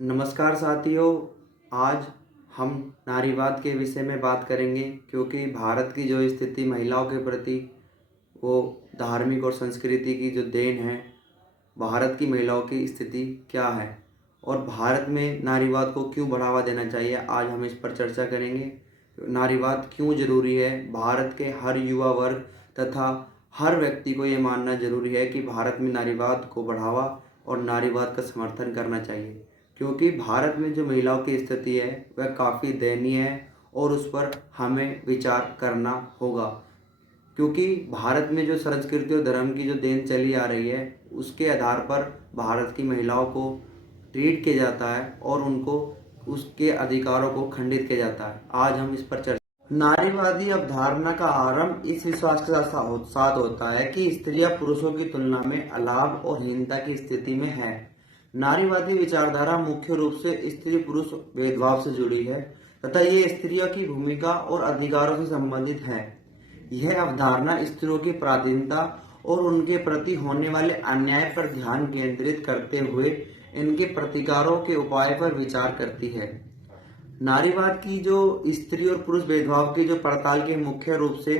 नमस्कार साथियों। आज हम नारीवाद के विषय में बात करेंगे क्योंकि भारत की जो स्थिति महिलाओं के प्रति वो धार्मिक और संस्कृति की जो देन है। भारत की महिलाओं की स्थिति क्या है और भारत में नारीवाद को क्यों बढ़ावा देना चाहिए, आज हम इस पर चर्चा करेंगे। नारीवाद क्यों जरूरी है, भारत के हर युवा वर्ग तथा हर व्यक्ति को ये मानना जरूरी है कि भारत में नारीवाद को बढ़ावा और नारीवाद का समर्थन करना चाहिए, क्योंकि भारत में जो महिलाओं की स्थिति है वह काफ़ी दयनीय है और उस पर हमें विचार करना होगा। क्योंकि भारत में जो संस्कृति और धर्म की जो देन चली आ रही है उसके आधार पर भारत की महिलाओं को ट्रीट किया जाता है और उनको उसके अधिकारों को खंडित किया जाता है। आज हम इस पर चर्चा। नारीवादी अवधारणा का आरंभ इस विश्वास के साथ होता है कि स्त्रियां पुरुषों की तुलना में अलाभ और हीनता की स्थिति में है। नारीवादी विचारधारा मुख्य रूप से स्त्री पुरुष भेदभाव से जुड़ी है तथा ये स्त्रियों की भूमिका और अधिकारों से संबंधित है। यह अवधारणा स्त्रियों की पराधीनता और उनके प्रति होने वाले अन्याय पर ध्यान केंद्रित करते हुए इनके प्रतिकारों के उपाय पर विचार करती है। नारीवाद की जो स्त्री और पुरुष भेदभाव की जो पड़ताल के मुख्य रूप से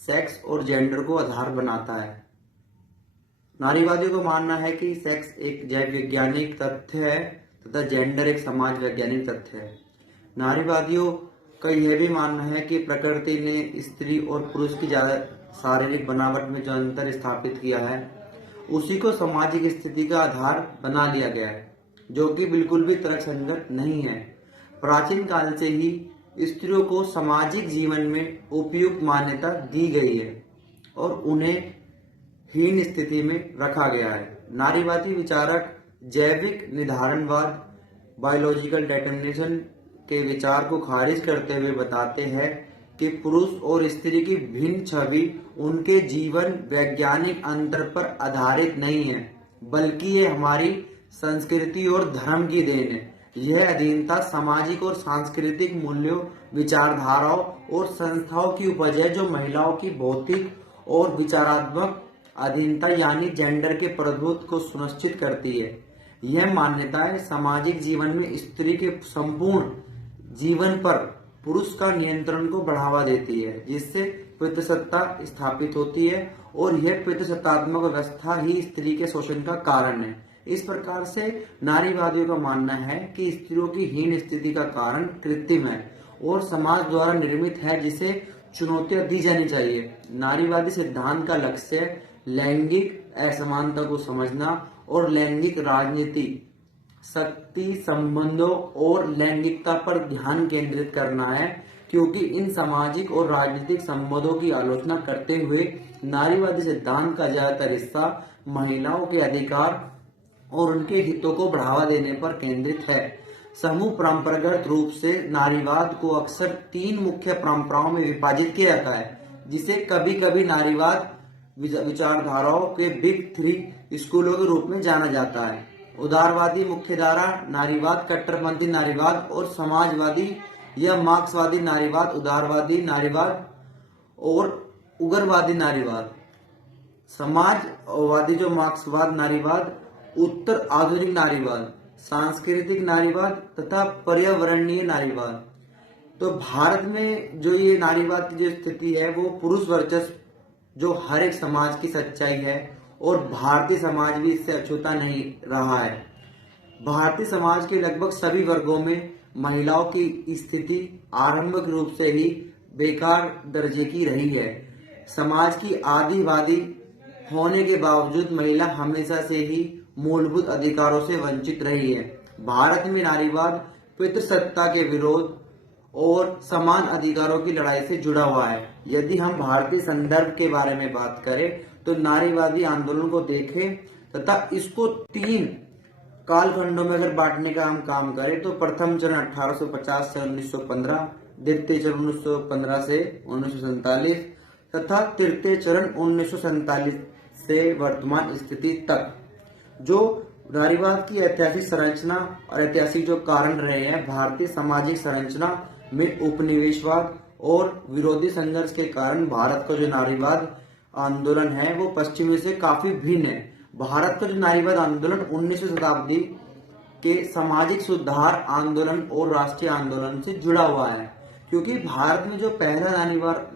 सेक्स और जेंडर को आधार बनाता है। नारीवादियों को मानना है कि सेक्स एक जैव वैज्ञानिक तथ्य है तथा जेंडर एक समाज वैज्ञानिक तथ्य है। नारीवादियों का यह भी मानना है कि प्रकृति ने स्त्री और पुरुष की ज्यादा शारीरिक बनावट में जो अंतर स्थापित किया है उसी को सामाजिक स्थिति का आधार बना लिया गया है, जो कि बिल्कुल भी तर्कसंगत नहीं है। प्राचीन काल से ही स्त्रियों को सामाजिक जीवन में उपयुक्त मान्यता दी गई है और उन्हें हीन स्थिति में रखा गया है। नारीवादी विचारक जैविक निर्धारणवाद बायोलॉजिकल डिटरमिनेशन के विचार को खारिज करते हुए बताते हैं कि पुरुष और स्त्री की भिन्न छवि उनके जीवन वैज्ञानिक अंतर पर आधारित नहीं है, बल्कि ये हमारी संस्कृति और धर्म की देन है। यह अधीनता सामाजिक और सांस्कृतिक मूल्यों, विचारधाराओं और संस्थाओं की उपज है जो महिलाओं की भौतिक और विचारात्मक अधीनता यानी जेंडर के प्रभुत्व को सुनिश्चित करती है। यह मान्यताएं सामाजिक जीवन में स्त्री के संपूर्ण जीवन पर पुरुष का नियंत्रण को बढ़ावा देती है, जिससे पितृसत्ता स्थापित होती है और यह पितृसत्तात्मक व्यवस्था ही स्त्री के शोषण का कारण है। इस प्रकार से नारीवादियों का मानना है कि स्त्रियों की हीन स्थिति का कारण कृत्रिम है और समाज द्वारा निर्मित है, जिसे चुनौतियां दी जानी चाहिए। नारीवादी सिद्धांत का लक्ष्य लैंगिक असमानता को समझना और लैंगिक राजनीति, शक्ति संबंधों और लैंगिकता पर ध्यान केंद्रित करना है, क्योंकि इन सामाजिक और राजनीतिक संबंधों की आलोचना करते हुए नारीवादी सिद्धांत का ज्यादातर हिस्सा महिलाओं के अधिकार और उनके हितों को बढ़ावा देने पर केंद्रित है। समूह परंपरागत रूप से नारीवाद को अक्सर तीन मुख्य परंपराओं में विभाजित किया जाता है, जिसे कभी कभी नारीवाद विचारधाराओं के बिग थ्री स्कूलों के रूप में जाना जाता है। उदारवादी मुख्यधारा नारीवाद, कट्टरपंथी नारीवाद और समाजवादी या मार्क्सवादी नारीवाद। उदारवादी नारीवाद और उग्रवादी नारीवाद। समाजवादी जो मार्क्सवाद नारीवाद, उत्तर आधुनिक नारीवाद, सांस्कृतिक नारीवाद तथा पर्यावरणीय नारीवाद। तो भारत में जो ये नारीवाद की जो स्थिति है वो पुरुष वर्चस्व जो हर एक समाज की सच्चाई है और भारतीय समाज भी इससे अछूता नहीं रहा है। भारतीय समाज के लगभग सभी वर्गों में महिलाओं की स्थिति आरंभिक रूप से ही बेकार दर्जे की रही है। समाज की आदिवादी होने के बावजूद महिला हमेशा से ही मूलभूत अधिकारों से वंचित रही है। भारत में नारीवाद पितृसत्ता के विरोध और समान अधिकारों की लड़ाई से जुड़ा हुआ है। यदि हम भारतीय संदर्भ के बारे में बात करें तो नारीवादी आंदोलन को देखें तथा इसको तीन कालखंडों में अगर बांटने का हम काम करें तो प्रथम चरण 1850 से 1915, द्वितीय चरण 1915 से 1947 तथा तृतीय चरण 1947 से वर्तमान स्थिति तक। जो नारीवाद की ऐतिहासिक संरचना और ऐतिहासिक जो कारण रहे हैं, भारतीय सामाजिक संरचना में उपनिवेशवाद और विरोधी संघर्ष के कारण भारत का जो नारीवाद आंदोलन है वो पश्चिमी से काफी भिन्न है। भारत का जो नारीवाद आंदोलन 19वीं शताब्दी के सामाजिक सुधार आंदोलन और राष्ट्रीय आंदोलन से जुड़ा हुआ है, क्योंकि भारत में जो पहला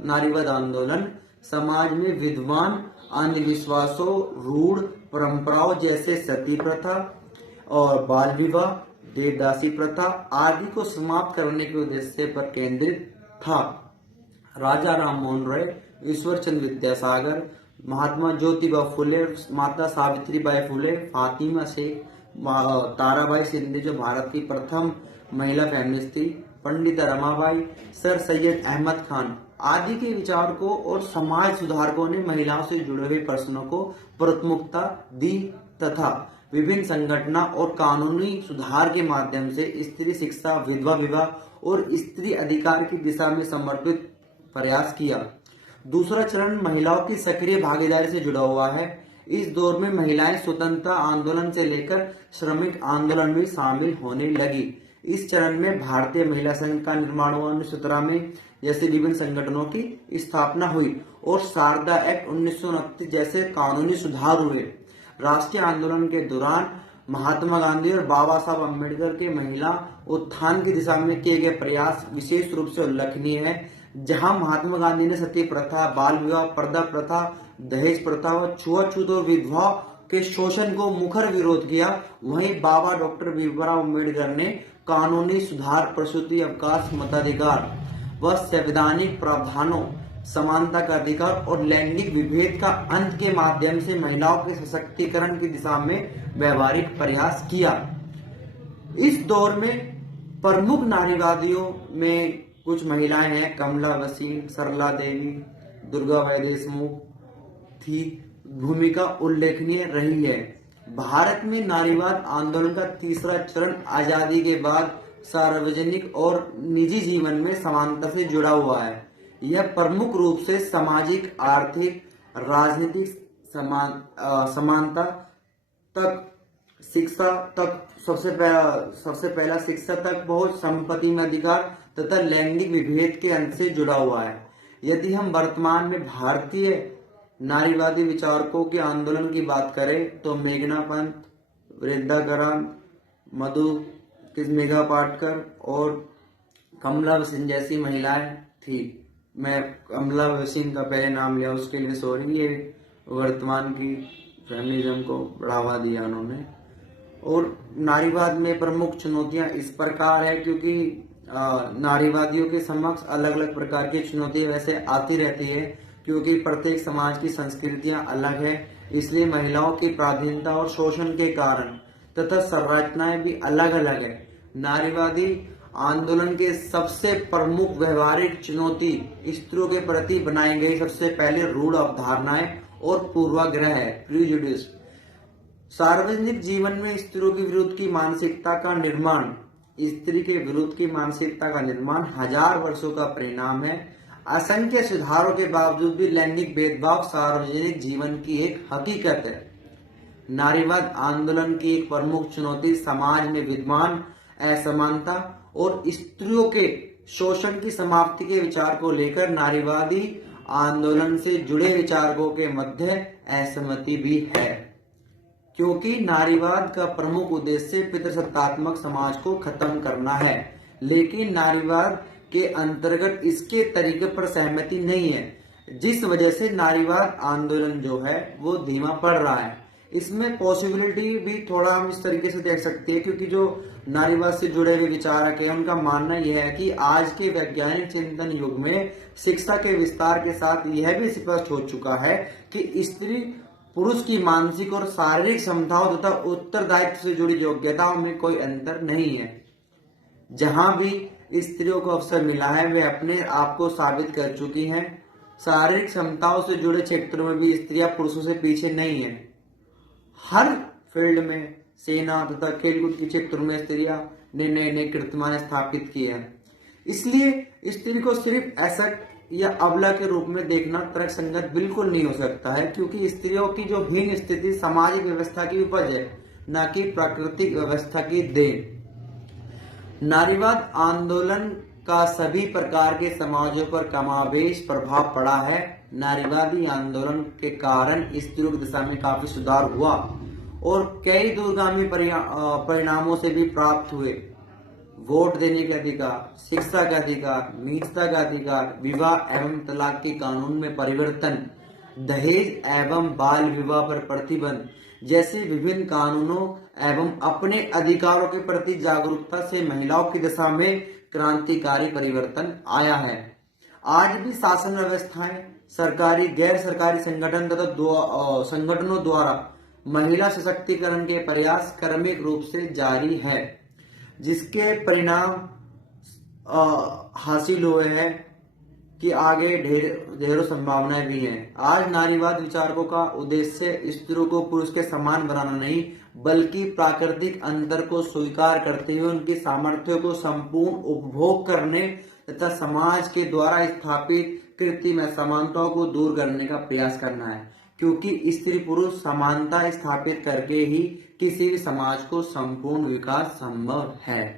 नारीवाद आंदोलन समाज में विद्यमान अंधविश्वासों, रूढ़ परंपराओं जैसे सती प्रथा और बाल विवाह, देवदासी प्रथा आदि को समाप्त करने के उद्देश्य पर केंद्रित था। राजा राम मोहन रॉय, ईश्वर चंद्र विद्यासागर, महात्मा ज्योतिबा फुले, माता सावित्रीबाई फुले, फातिमा शेख, ताराबाई शिंदे जो भारत की प्रथम महिला फेमिनिस्ट थी, पंडित रमाबाई, सर सैयद अहमद खान आदि के विचारकों और समाज सुधारकों ने महिलाओं से जुड़े हुए प्रश्नों को प्राथमिकता दी तथा विभिन्न संगठन और कानूनी सुधार के माध्यम से स्त्री शिक्षा, विधवा विवाह और स्त्री अधिकार की दिशा में समर्पित प्रयास किया। दूसरा चरण महिलाओं की सक्रिय भागीदारी से जुड़ा हुआ है। इस दौर में महिलाएं स्वतंत्रता आंदोलन से लेकर श्रमिक आंदोलन में शामिल होने लगी। इस चरण में भारतीय महिला संघ का निर्माण हुआ 1917 में, जैसे विभिन्न संगठनों की स्थापना हुई और शारदा एक्ट 1929 जैसे कानूनी सुधार हुए। राष्ट्रीय आंदोलन के दौरान महात्मा गांधी और बाबा साहब अम्बेडकर के महिला उत्थान की दिशा में किए गए प्रयास विशेष रूप से उल्लेखनीय है। जहां महात्मा गांधी ने सती प्रथा, बाल विवाह, पर्दा प्रथा, दहेज प्रथा व छुआछूत और विधवा के शोषण को मुखर विरोध किया, वहीं बाबा डॉक्टर भीमराव अम्बेडकर ने कानूनी सुधार, प्रसूति अवकाश, मताधिकार व संवैधानिक प्रावधानों, समानता का अधिकार और लैंगिक विभेद का अंत के माध्यम से महिलाओं के सशक्तिकरण की दिशा में व्यवहारिक प्रयास किया। इस दौर में प्रमुख नारीवादियों में कुछ महिलाएं हैं, कमला वसीम, सरला देवी, दुर्गाबाई देशमुख थी भूमिका उल्लेखनीय रही है। भारत में नारीवाद आंदोलन का तीसरा चरण आजादी के बाद सार्वजनिक और निजी जीवन में समानता से जुड़ा हुआ है। यह प्रमुख रूप से सामाजिक, आर्थिक, राजनीतिक समानता तक, शिक्षा तक, सबसे पहला शिक्षा तक बहुत, संपत्ति में अधिकार तथा लैंगिक विभेद के अंत से जुड़ा हुआ है। यदि हम वर्तमान में भारतीय नारीवादी विचारकों के आंदोलन की बात करें तो मेघना पंत, वृंदा करान, मेघा पाटकर और कमला वसीम जैसी महिलाएं थी। मैं कमला वसीम का पहले नाम लिया, उसके लिए सॉरी। ये वर्तमान की फेमिनिज्म को बढ़ावा दिया उन्होंने। और नारीवाद में प्रमुख चुनौतियां इस प्रकार है, क्योंकि नारीवादियों के समक्ष अलग अलग प्रकार की चुनौतियां वैसे आती रहती है, क्योंकि प्रत्येक समाज की संस्कृतियां अलग है, इसलिए महिलाओं की प्राधीनता और शोषण के कारण तथा संरचनाएं भी अलग अलग है। नारीवादी आंदोलन के सबसे प्रमुख व्यवहारिक चुनौती स्त्रियों के प्रति बनाई गई सबसे पहले रूढ़ अवधारणाएं और पूर्वाग्रह है, प्रीजुडिस। सार्वजनिक जीवन में स्त्रियों के विरुद्ध की मानसिकता का निर्माण, स्त्री के विरुद्ध की मानसिकता का निर्माण हजार वर्षों का परिणाम है। असंख्य सुधारों के बावजूद भी लैंगिक भेदभाव सार्वजनिक जीवन की एक हकीकत है। नारीवाद आंदोलन की एक प्रमुख चुनौती समाज में विद्यमान असमानता और स्त्रियों के शोषण की समाप्ति के विचार को लेकर नारीवादी आंदोलन से जुड़े विचारकों के मध्य असहमति भी है, क्योंकि नारीवाद का प्रमुख उद्देश्य पितृसत्तात्मक समाज को खत्म करना है, लेकिन नारीवाद के अंतर्गत इसके तरीके पर सहमति नहीं है, जिस वजह से नारीवाद आंदोलन जो है वो धीमा पड़ रहा है। इसमें पॉसिबिलिटी भी थोड़ा हम इस तरीके से देख सकते हैं, क्योंकि जो नारीवाद से जुड़े हुए विचारक हैं उनका मानना यह है कि आज के वैज्ञानिक चिंतन युग में शिक्षा के विस्तार के साथ यह भी स्पष्ट हो चुका है कि स्त्री पुरुष की मानसिक और शारीरिक क्षमताओं तथा उत्तरदायित्व से जुड़ी योग्यताओं में कोई अंतर नहीं है। जहां भी स्त्रियों को अवसर मिला है वे अपने आप को साबित कर चुकी हैं। शारीरिक क्षमताओं से जुड़े क्षेत्रों में भी स्त्रियां पुरुषों से पीछे नहीं है। हर फील्ड में, सेना तथा खेलकूद के क्षेत्रों में स्त्रियां ने नए नए कीर्तिमान स्थापित किए हैं। इसलिए स्त्री को सिर्फ असक्त या अबला के रूप में देखना तर्कसंगत बिल्कुल नहीं हो सकता है, क्योंकि स्त्रियों की जो हीन स्थिति सामाजिक व्यवस्था की उपज है, न कि प्राकृतिक व्यवस्था की देन। नारीवाद आंदोलन का सभी प्रकार के समाजों पर कमाबेश प्रभाव पड़ा है। नारीवादी आंदोलन के कारण स्त्रियों की दशा में काफी सुधार हुआ और कई दूरगामी परिणामों से भी प्राप्त हुए। वोट देने का अधिकार, शिक्षा का अधिकार, निजता का अधिकार, विवाह एवं तलाक के कानून में परिवर्तन, दहेज एवं बाल विवाह पर प्रतिबंध जैसे विभिन्न कानूनों एवं अपने अधिकारों के प्रति जागरूकता से महिलाओं की दशा में क्रांतिकारी परिवर्तन आया है। आज भी शासन व्यवस्थाएं, सरकारी गैर सरकारी संगठन तथा संगठनों द्वारा महिला सशक्तिकरण के प्रयास क्रमिक रूप से जारी है, जिसके परिणाम हासिल हुए हैं कि आगे ढेरों संभावनाएं भी हैं। आज नारीवाद विचारकों का उद्देश्य स्त्रियों को पुरुष के समान बनाना नहीं, बल्कि प्राकृतिक अंतर को स्वीकार करते हुए उनकी सामर्थ्यों को संपूर्ण उपभोग करने तथा समाज के द्वारा स्थापित कृत्रिम असमानताओं को दूर करने का प्रयास करना है, क्योंकि स्त्री पुरुष समानता स्थापित करके ही किसी भी समाज को संपूर्ण विकास संभव है।